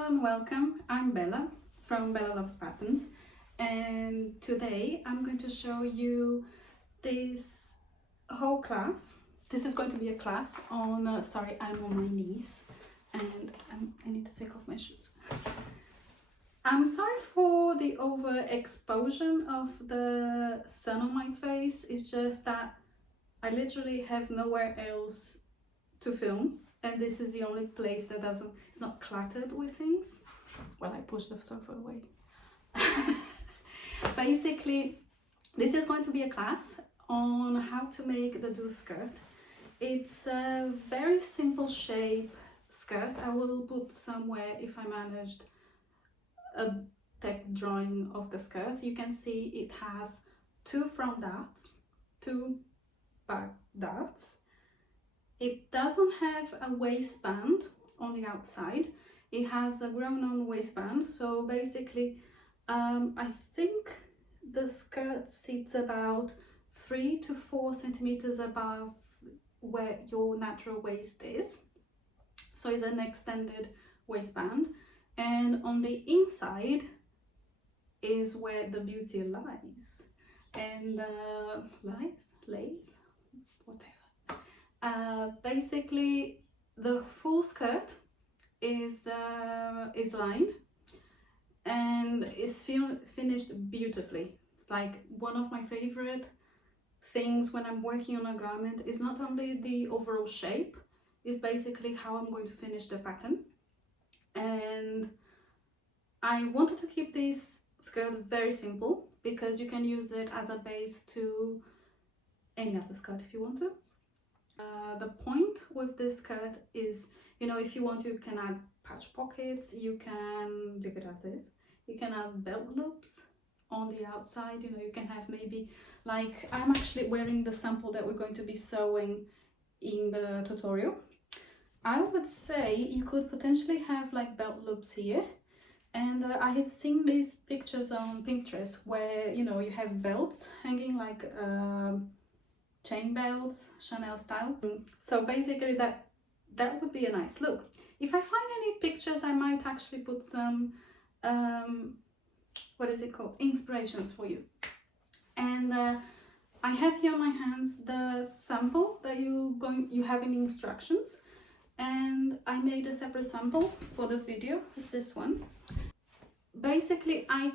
Hello and welcome, I'm Bella from Bella Loves Patterns, and today I'm going to show you this whole class. This is going to be a class on, sorry, I'm on my knees and I need to take off my shoes. I'm sorry for the overexposure of the sun on my face. It's just that I literally have nowhere else to film, and this is the only place that it's not cluttered with things. Well, I pushed the sofa away. Basically, this is going to be a class on how to make the Dulce skirt. It's a very simple shape skirt. I will put somewhere, if I managed, a tech drawing of the skirt. You can see it has two front darts, two back darts. It doesn't have a waistband on the outside. It has a grown-on waistband. So basically, I think the skirt sits about 3 to 4 centimeters above where your natural waist is. So it's an extended waistband. And on the inside is where the beauty lies. And lays, whatever. Basically, the full skirt is lined and is finished beautifully. It's like one of my favorite things when I'm working on a garment is not only the overall shape, is basically how I'm going to finish the pattern. And I wanted to keep this skirt very simple because you can use it as a base to any other skirt if you want to. The point with this skirt is, you know, if you want, you can add patch pockets, you can leave it as is, you can add belt loops on the outside, you know, you can have maybe, like, I'm actually wearing the sample that we're going to be sewing in the tutorial. I would say you could potentially have like belt loops here, and I have seen these pictures on Pinterest where, you know, you have belts hanging like chain belts, Chanel style. So basically that would be a nice look. If I find any pictures, I might actually put some what is it called, inspirations for you. And I have here on my hands the sample that you have in instructions, and I made a separate sample for the video. It's this one. Basically, I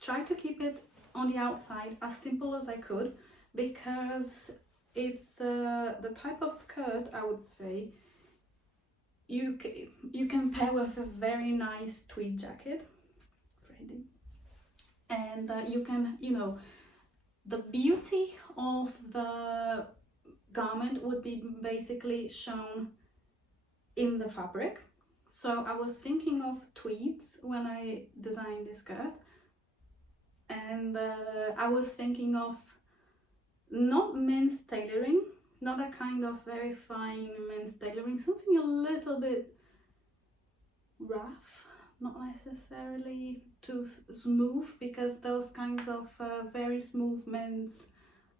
tried to keep it on the outside as simple as I could, because it's the type of skirt, I would say, you can pair with a very nice tweed jacket, Freddy. And you can, you know, the beauty of the garment would be basically shown in the fabric. So I was thinking of tweeds when I designed this skirt, and I was thinking of not men's tailoring, not a kind of very fine men's tailoring, something a little bit rough, not necessarily too smooth, because those kinds of very smooth men's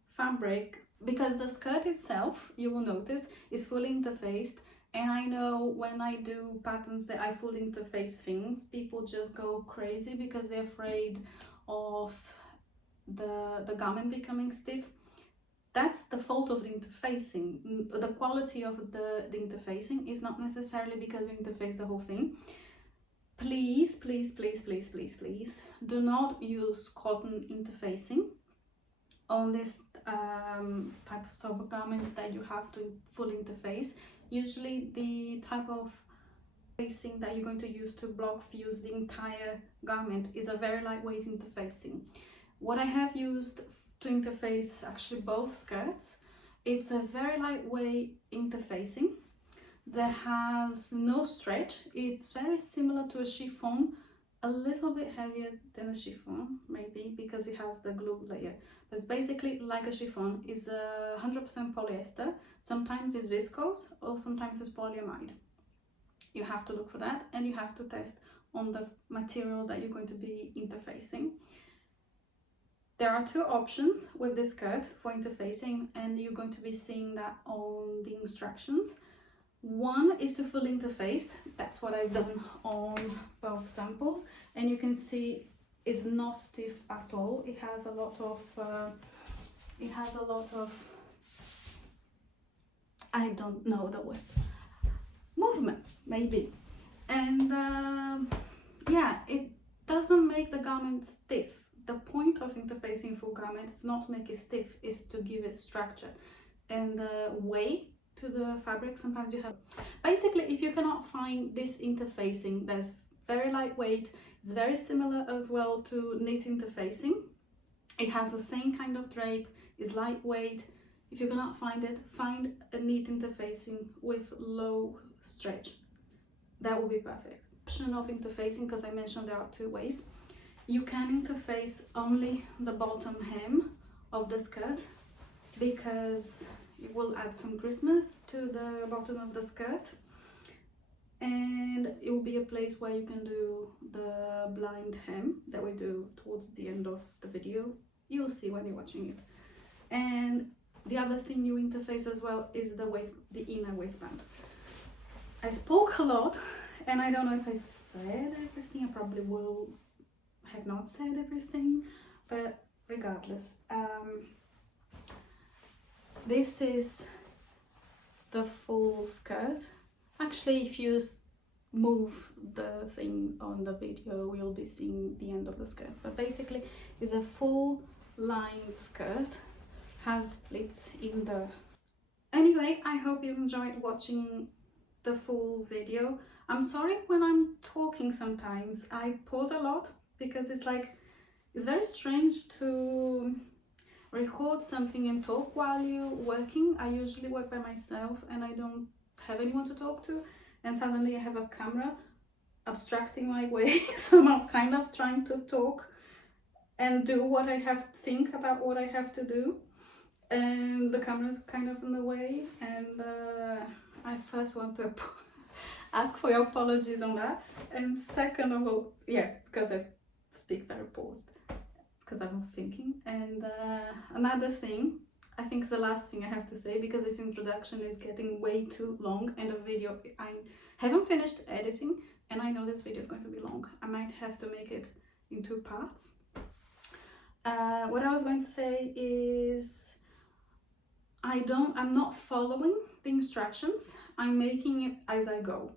fabric, because the skirt itself, you will notice, is fully interfaced. And I know when I do patterns that I full interface things, people just go crazy because they're afraid of the garment becoming stiff. That's the fault of the interfacing. The quality of the interfacing is not necessarily because you interface the whole thing. Please, please, please, please, please, please do not use cotton interfacing on this type of garments that you have to full interface. Usually the type of interfacing that you're going to use to block fuse the entire garment is a very lightweight interfacing. What I have used to interface actually both skirts, it's a very lightweight interfacing that has no stretch. It's very similar to a chiffon, a little bit heavier than a chiffon, maybe because it has the glue layer. But it's basically like a chiffon. It's 100% polyester. Sometimes it's viscose or sometimes it's polyamide. You have to look for that, and you have to test on the material that you're going to be interfacing. There are two options with this skirt for interfacing, and you're going to be seeing that on the instructions. One is to full interface. That's what I've done on both samples, and you can see it's not stiff at all. It has a lot of I don't know the word, movement maybe, and yeah, it doesn't make the garment stiff. The point of interfacing full garment is not to make it stiff, is to give it structure and weight to the fabric. Sometimes you have, basically, if you cannot find this interfacing that's very lightweight, it's very similar as well to knit interfacing. It has the same kind of drape, is lightweight. If you cannot find it, find a knit interfacing with low stretch. That will be perfect. Option of interfacing, because I mentioned there are two ways. You can interface only the bottom hem of the skirt, because it will add some crispness to the bottom of the skirt, and it will be a place where you can do the blind hem that we do towards the end of the video. You'll see when you're watching it. And the other thing you interface as well is the inner waistband. I spoke a lot, and I don't know if I said everything. I probably will have not said everything, but regardless, this is the full skirt. Actually, if you move the thing on the video, you'll be seeing the end of the skirt, but basically it's a full lined skirt, has pleats in the... Anyway, I hope you enjoyed watching the full video. I'm sorry when I'm talking sometimes I pause a lot, because it's very strange to record something and talk while you're working. I usually work by myself and I don't have anyone to talk to, and suddenly I have a camera obstructing my way, so I'm kind of trying to talk and do what I have to think about what I have to do, and the camera's kind of in the way, and I first want to ask for your apologies on that, and second of all, yeah, because I speak very paused, because I'm not thinking. And another thing, I think the last thing I have to say, because this introduction is getting way too long, and the video, I haven't finished editing, and I know this video is going to be long. I might have to make it in 2 parts. What I was going to say is I'm not following the instructions. I'm making it as I go.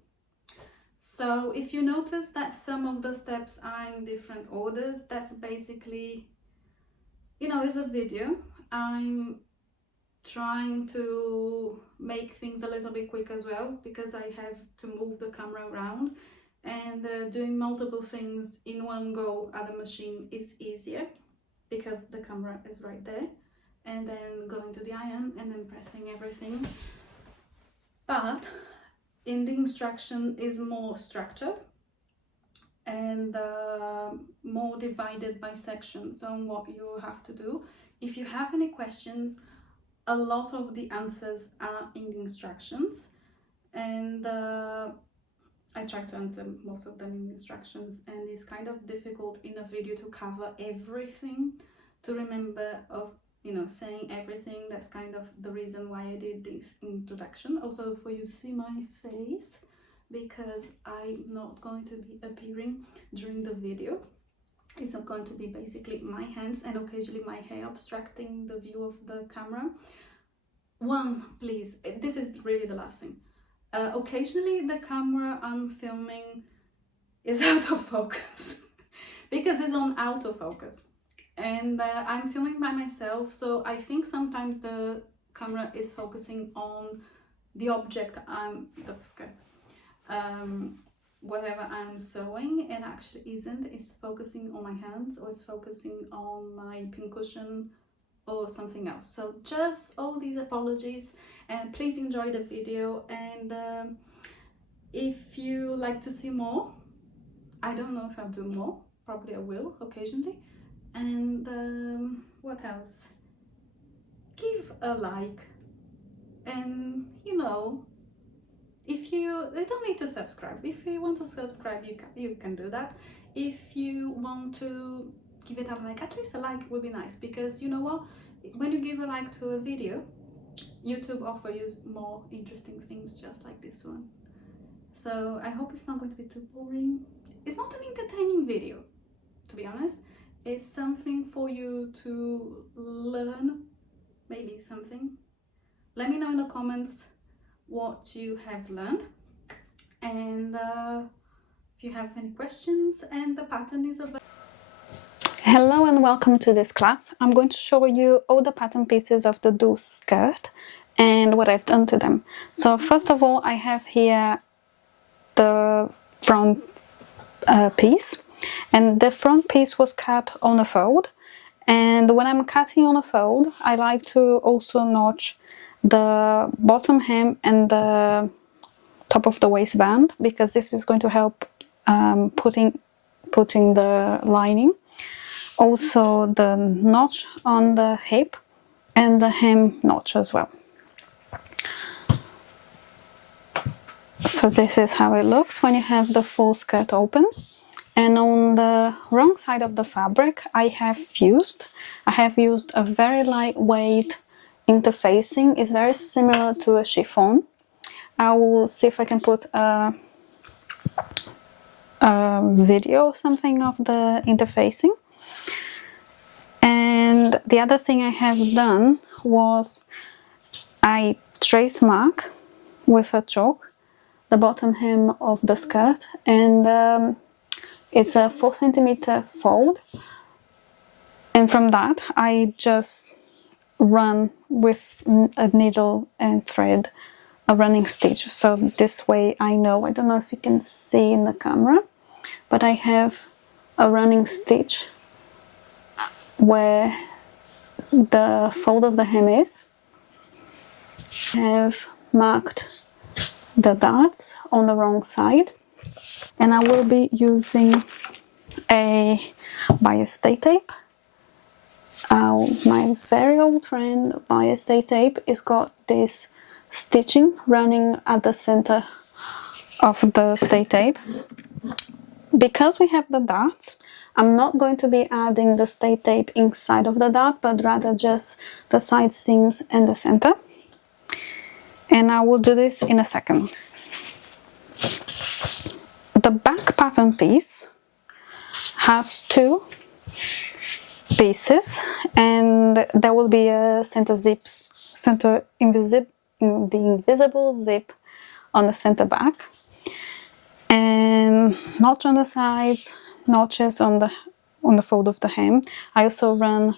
So if you notice that some of the steps are in different orders, that's basically, you know, it's a video. I'm trying to make things a little bit quick as well, because I have to move the camera around, and doing multiple things in one go at the machine is easier because the camera is right there, and then going to the iron and then pressing everything. But in the instruction is more structured and more divided by sections on what you have to do. If you have any questions, a lot of the answers are in the instructions, and I try to answer most of them in the instructions, and it's kind of difficult in a video to cover everything, to remember of, you know, saying everything. That's kind of the reason why I did this introduction, also for you to see my face, because I'm not going to be appearing during the video. It's not going to be basically my hands and occasionally my hair obstructing the view of the camera. One, please, this is really the last thing. Occasionally the camera I'm filming is out of focus because it's on autofocus, and I'm filming by myself, so I think sometimes the camera is focusing on the object whatever I'm sewing, and actually isn't. It's focusing on my hands, or it's focusing on my pincushion or something else. So just all these apologies, and please enjoy the video. And if you like to see more, I don't know if I'll do more, probably I will occasionally. And what else? Give a like, and you know, if you don't need to subscribe. If you want to subscribe, you can do that. If you want to give it a like, at least a like would be nice, because you know what, when you give a like to a video, YouTube offers you more interesting things just like this one. So I hope it's not going to be too boring. It's not an entertaining video, to be honest. It's something for you to learn, maybe something. Let me know in the comments what you have learned, and if you have any questions, and the pattern is available. Hello and welcome to this class. I'm going to show you all the pattern pieces of the Dulce skirt and what I've done to them. So first of all, I have here the front piece, and the front piece was cut on a fold, and when I'm cutting on a fold I like to also notch the bottom hem and the top of the waistband, because this is going to help putting the lining. Also the notch on the hip and the hem notch as well. So this is how it looks when you have the full skirt open. And on the wrong side of the fabric I have used a very lightweight interfacing. It's very similar to a chiffon. I will see if I can put a video or something of the interfacing. And the other thing I have done was I trace mark with a chalk the bottom hem of the skirt, and it's a 4 centimeter fold, and from that I just run with a needle and thread a running stitch. So this way I know, I don't know if you can see in the camera, but I have a running stitch where the fold of the hem is. I have marked the darts on the wrong side, and I will be using a bias stay tape. My very old friend bias stay tape is got this stitching running at the center of the stay tape. Because we have the darts, I'm not going to be adding the stay tape inside of the dart, but rather just the side seams and the center. And I will do this in a second. The back pattern piece has 2 pieces, and there will be a the invisible zip on the center back, and notch on the sides, notches on the fold of the hem. I also run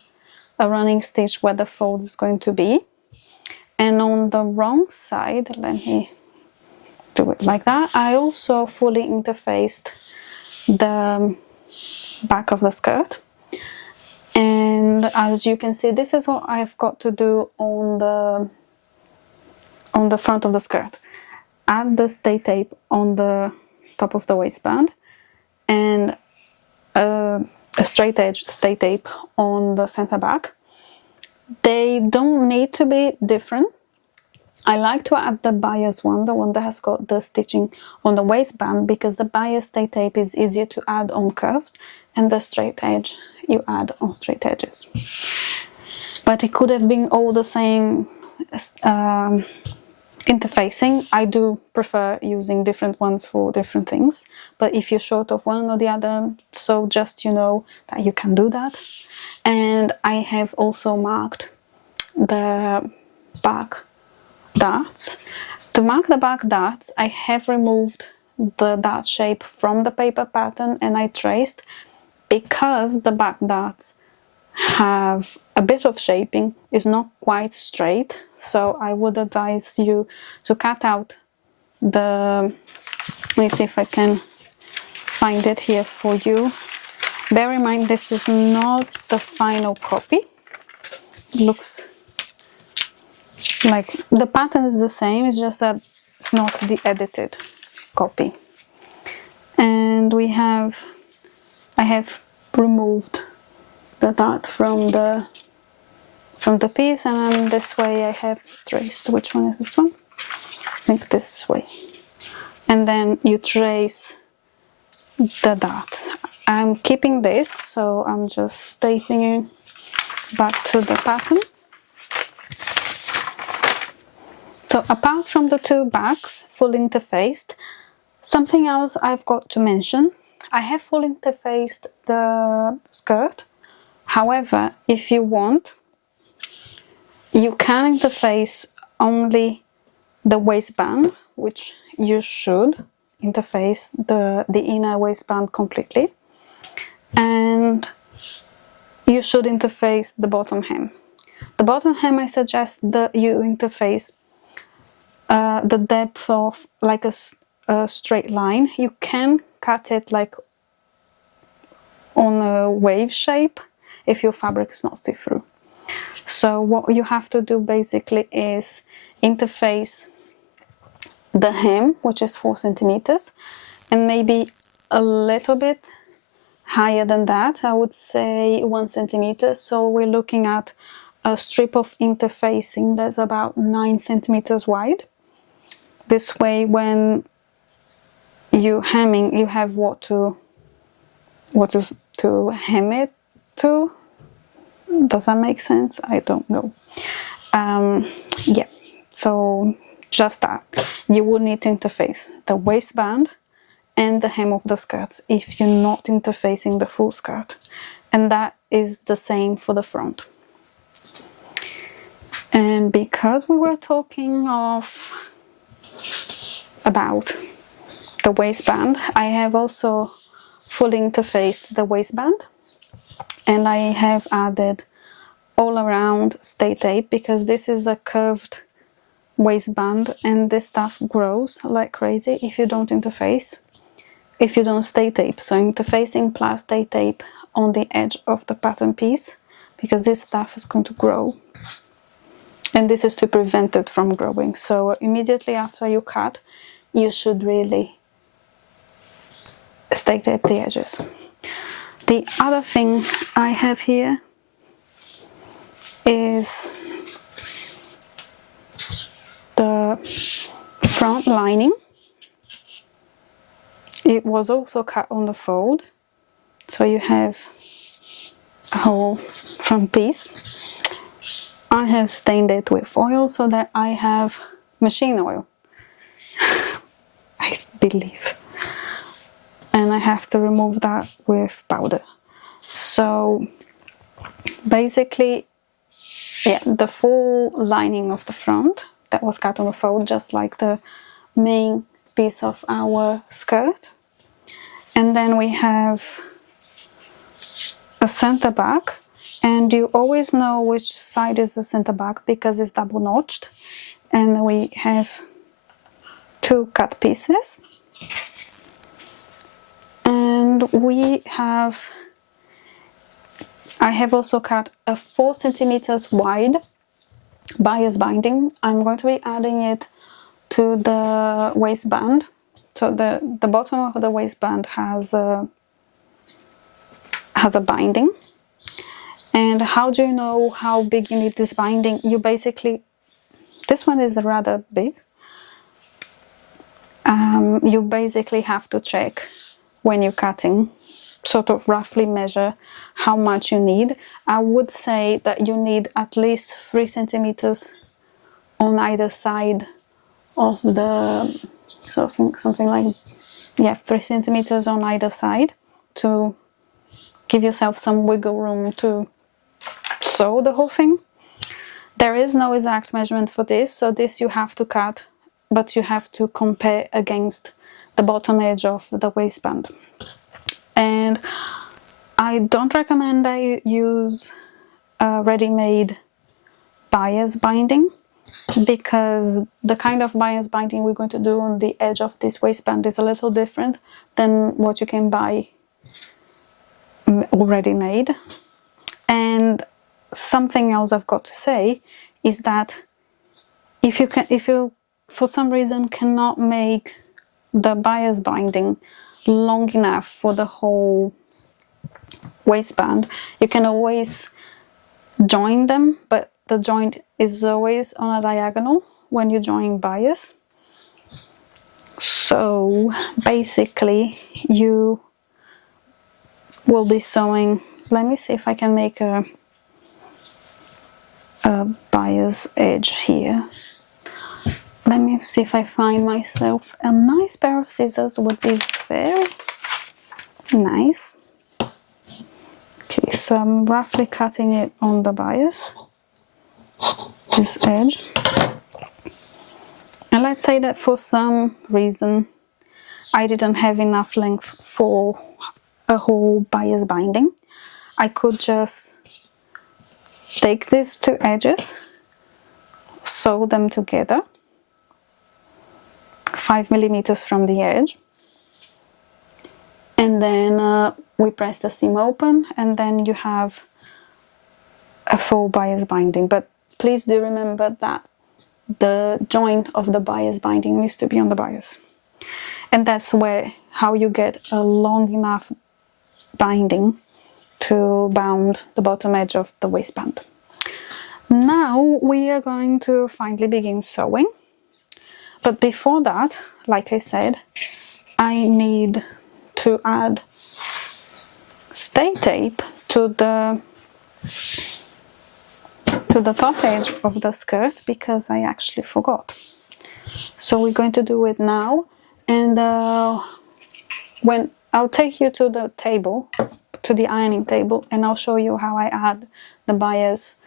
a running stitch where the fold is going to be, and on the wrong side, let me do it like that, I also fully interfaced the back of the skirt. And as you can see, this is what I've got to do on the front of the skirt. Add the stay tape on the top of the waistband, and a straight edge stay tape on the center back. They don't need to be different. I like to add the bias one, the one that has got the stitching on the waistband, because the bias stay tape is easier to add on curves, and the straight edge you add on straight edges. But it could have been all the same interfacing. I do prefer using different ones for different things, but if you're short of one or the other, so just you know that you can do that. And I have also marked the back darts. To mark the back darts, I have removed the dart shape from the paper pattern and I traced, because the back darts have a bit of shaping, is not quite straight, so I would advise you to cut out the, let me see if I can find it here for you. Bear in mind, this is not the final copy. It looks like the pattern is the same, it's just that it's not the edited copy. And I have removed the dart from the piece, and then this way I have traced. Which one is this one? I think this way. And then you trace the dart. I'm keeping this, so I'm just taping it back to the pattern. So apart from the two backs full interfaced, something else I've got to mention, I have full interfaced the skirt. However, if you want, you can interface only the waistband, which you should interface the inner waistband completely, and you should interface the bottom hem. The bottom hem, I suggest that you interface the depth of like a straight line. You can cut it like on a wave shape if your fabric is not see-through. So what you have to do basically is interface the hem, which is 4 centimeters, and maybe a little bit higher than that, I would say 1 centimeter. So we're looking at a strip of interfacing that's about 9 centimeters wide. This way, when you hemming, you have what to hem it to. Does that make sense? I don't know. Yeah, so just that. You will need to interface the waistband and the hem of the skirt if you're not interfacing the full skirt. And that is the same for the front. And because we were talking about the waistband, I have also fully interfaced the waistband, and I have added all around stay tape because this is a curved waistband and this stuff grows like crazy if you don't interface, if you don't stay tape. So interfacing plus stay tape on the edge of the pattern piece, because this stuff is going to grow, and this is to prevent it from growing. So immediately after you cut, you should really stay tape the edges. The other thing I have here is the front lining. It was also cut on the fold, so you have a whole front piece. I have stained it with oil so that I have machine oil, I believe, and I have to remove that with powder. So basically, yeah, the full lining of the front that was cut on the fold, just like the main piece of our skirt. And then we have a center back, and you always know which side is the center back because it's double notched. And we have 2 cut pieces, and I have also cut a 4 centimeters wide bias binding. I'm going to be adding it to the waistband. So the bottom of the waistband has a binding. And how do you know how big you need this binding? You basically, this one is rather big. You basically have to check when you're cutting, sort of roughly measure how much you need. I would say that you need at least 3 centimeters on either side of the, something like, yeah, 3 centimeters on either side to give yourself some wiggle room to sew the whole thing. There is no exact measurement for this, so this you have to cut, but you have to compare against the bottom edge of the waistband. And I don't recommend I use a ready-made bias binding, because the kind of bias binding we're going to do on the edge of this waistband is a little different than what you can buy already made. And something else I've got to say is that if you for some reason cannot make the bias binding long enough for the whole waistband, you can always join them, but the joint is always on a diagonal when you join bias. So basically you will be sewing, let me see if I can make a bias edge here. Let me see if I find myself a nice pair of scissors, would be very nice. Okay, so I'm roughly cutting it on the bias, this edge. And let's say that for some reason I didn't have enough length for a whole bias binding. I could just take these two edges, sew them together 5 millimeters from the edge, and then we press the seam open, and then you have a full bias binding. But please do remember that the joint of the bias binding needs to be on the bias, and that's how you get a long enough binding to bound the bottom edge of the waistband. Now we are going to finally begin sewing, but before that, like I said, I need to add stay tape to the top edge of the skirt, because I actually forgot. So we're going to do it now, and when I'll take you to the table, to the ironing table, and I'll show you how I add the bias.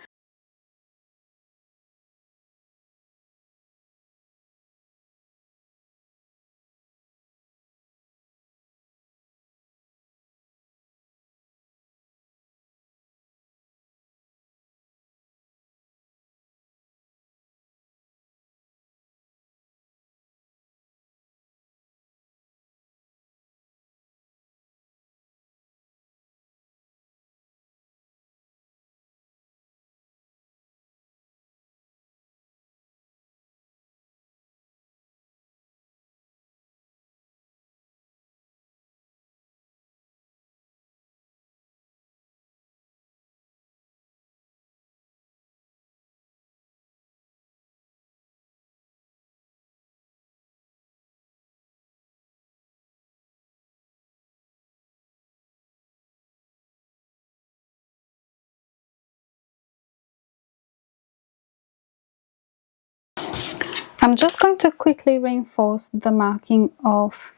I'm just going to quickly reinforce the marking of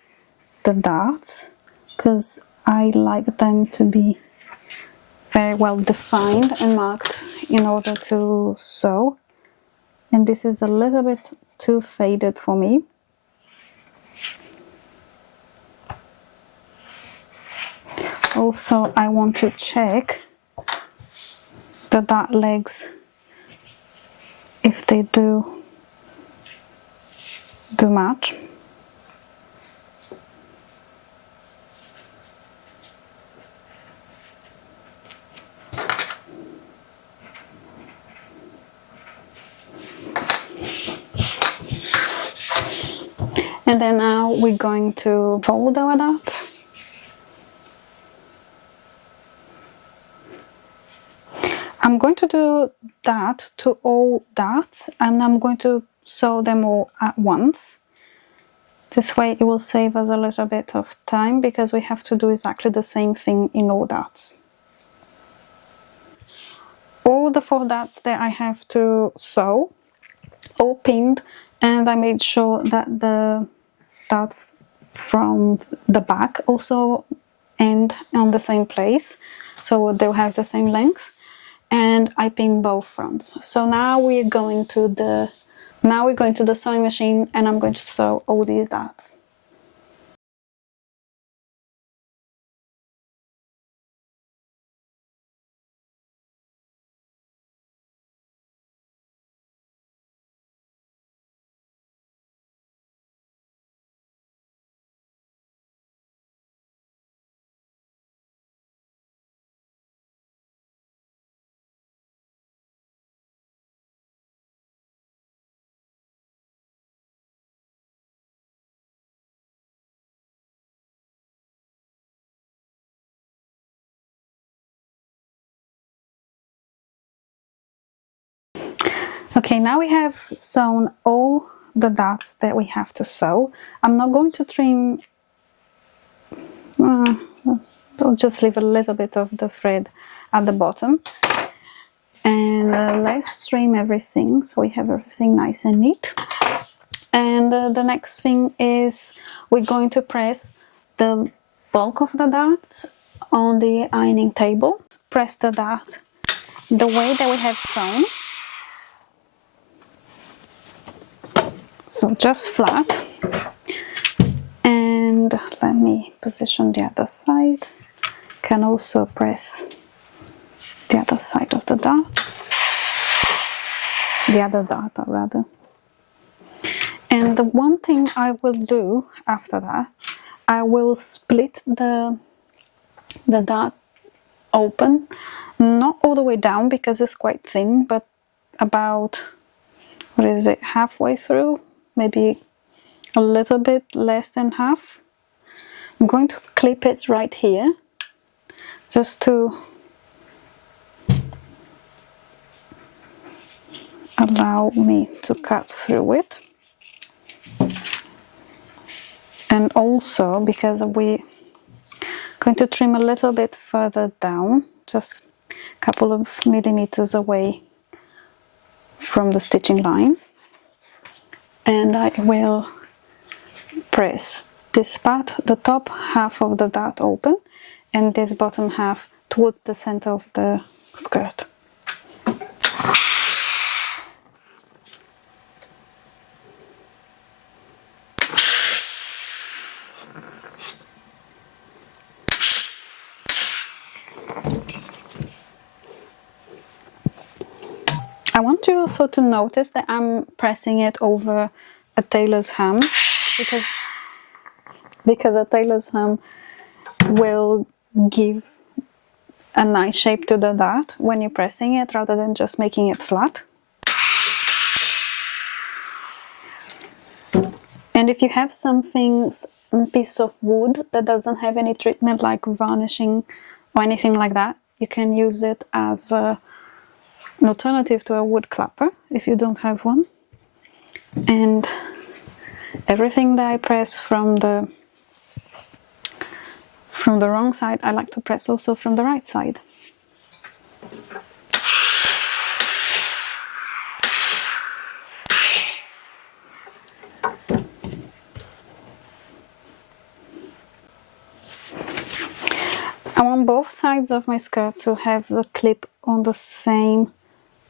the darts, because I like them to be very well defined and marked in order to sew, and this is a little bit too faded for me. Also, I want to check the dart legs if they do match. And then now we're going to fold our darts. I'm going to do that to all darts, and I'm going to sew them all at once. This way it will save us a little bit of time, because we have to do exactly the same thing in all darts. All the 4 darts that I have to sew, all pinned, and I made sure that the darts from the back also end on the same place, so they'll have the same length, and I pinned both fronts. So now we're going to the sewing machine, and I'm going to sew all these darts. Okay, now we have sewn all the darts that we have to sew. I'm not going to trim, I'll just leave a little bit of the thread at the bottom. And let's trim everything so we have everything nice and neat. the next thing is we're going to press the bulk of the darts on the ironing table. Press the dart the way that we have sewn. So just flat. And let me position the other side. Can also press the other side of the dart. The other dart, rather. And the one thing I will do after that, I will split the dart open, not all the way down because it's quite thin, but about, what is it, halfway through, maybe a little bit less than half. I'm going to clip it right here, just to allow me to cut through it. And also because we're going to trim a little bit further down, just a couple of millimeters away from the stitching line. And I will press this part, the top half of the dart open, and this bottom half towards the center of the skirt. I want you also to notice that I'm pressing it over a tailor's hem, because a tailor's hem will give a nice shape to the dart when you're pressing it, rather than just making it flat. And if you have something, a piece of wood that doesn't have any treatment like varnishing or anything like that, you can use it as an alternative to a wood clapper if you don't have one. And everything that I press from the wrong side, I like to press also from the right side. I want both sides of my skirt to have the clip on the same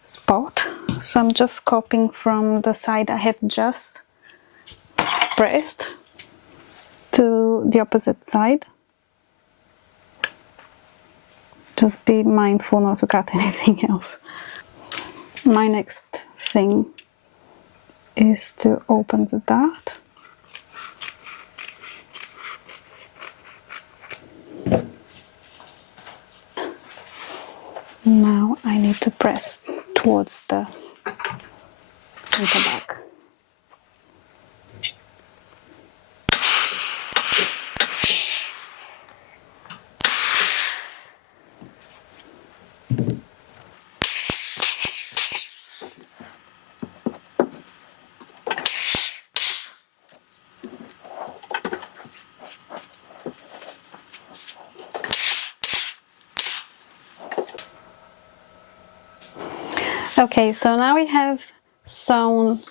spot, so I'm just copying from the side I have just pressed to the opposite side. Just be mindful not to cut anything else. My next thing is to open the dart. Now I need to press towards the center back. Okay, so now we have sewn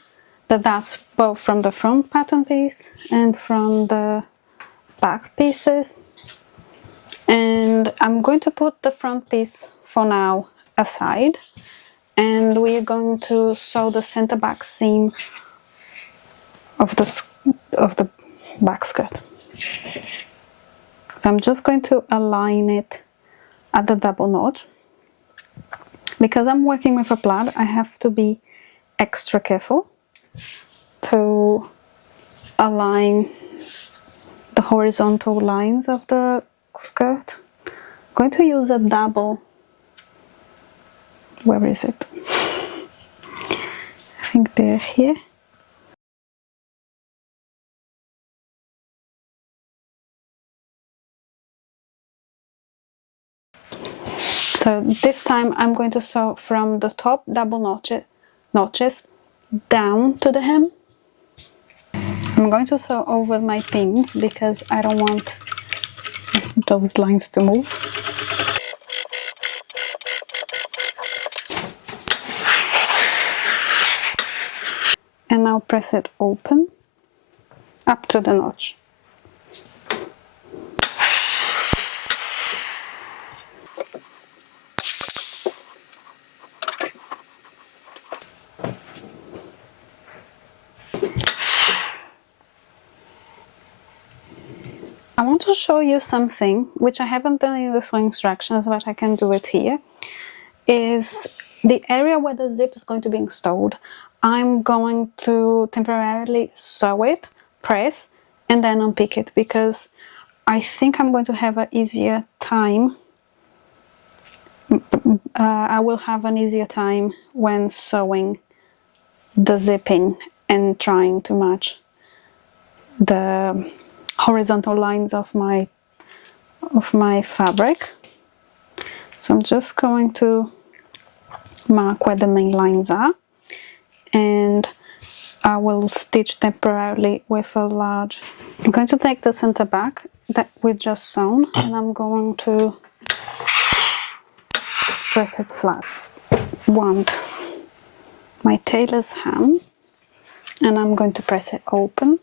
the darts both from the front pattern piece and from the back pieces. And I'm going to put the front piece for now aside, and we're going to sew the center back seam of the back skirt. So I'm just going to align it at the double notch. Because I'm working with a plaid, I have to be extra careful to align the horizontal lines of the skirt. I'm going to use a double, where is it? I think they're here. So this time I'm going to sew from the top double notches down to the hem. I'm going to sew over my pins because I don't want those lines to move. And now press it open up to the notch. I want to show you something which I haven't done in the sewing instructions, but I can do it here, is the area where the zip is going to be installed. I'm going to temporarily sew it, press, and then unpick it, because I think I'm going to have an easier time. I will have an easier time when sewing the zipping and trying to match the horizontal lines of my fabric. So I'm just going to mark where the main lines are, and I will stitch temporarily with a large. I'm going to take the center back that we just sewn, and I'm going to press it flat. Want my tailor's ham, and I'm going to press it open.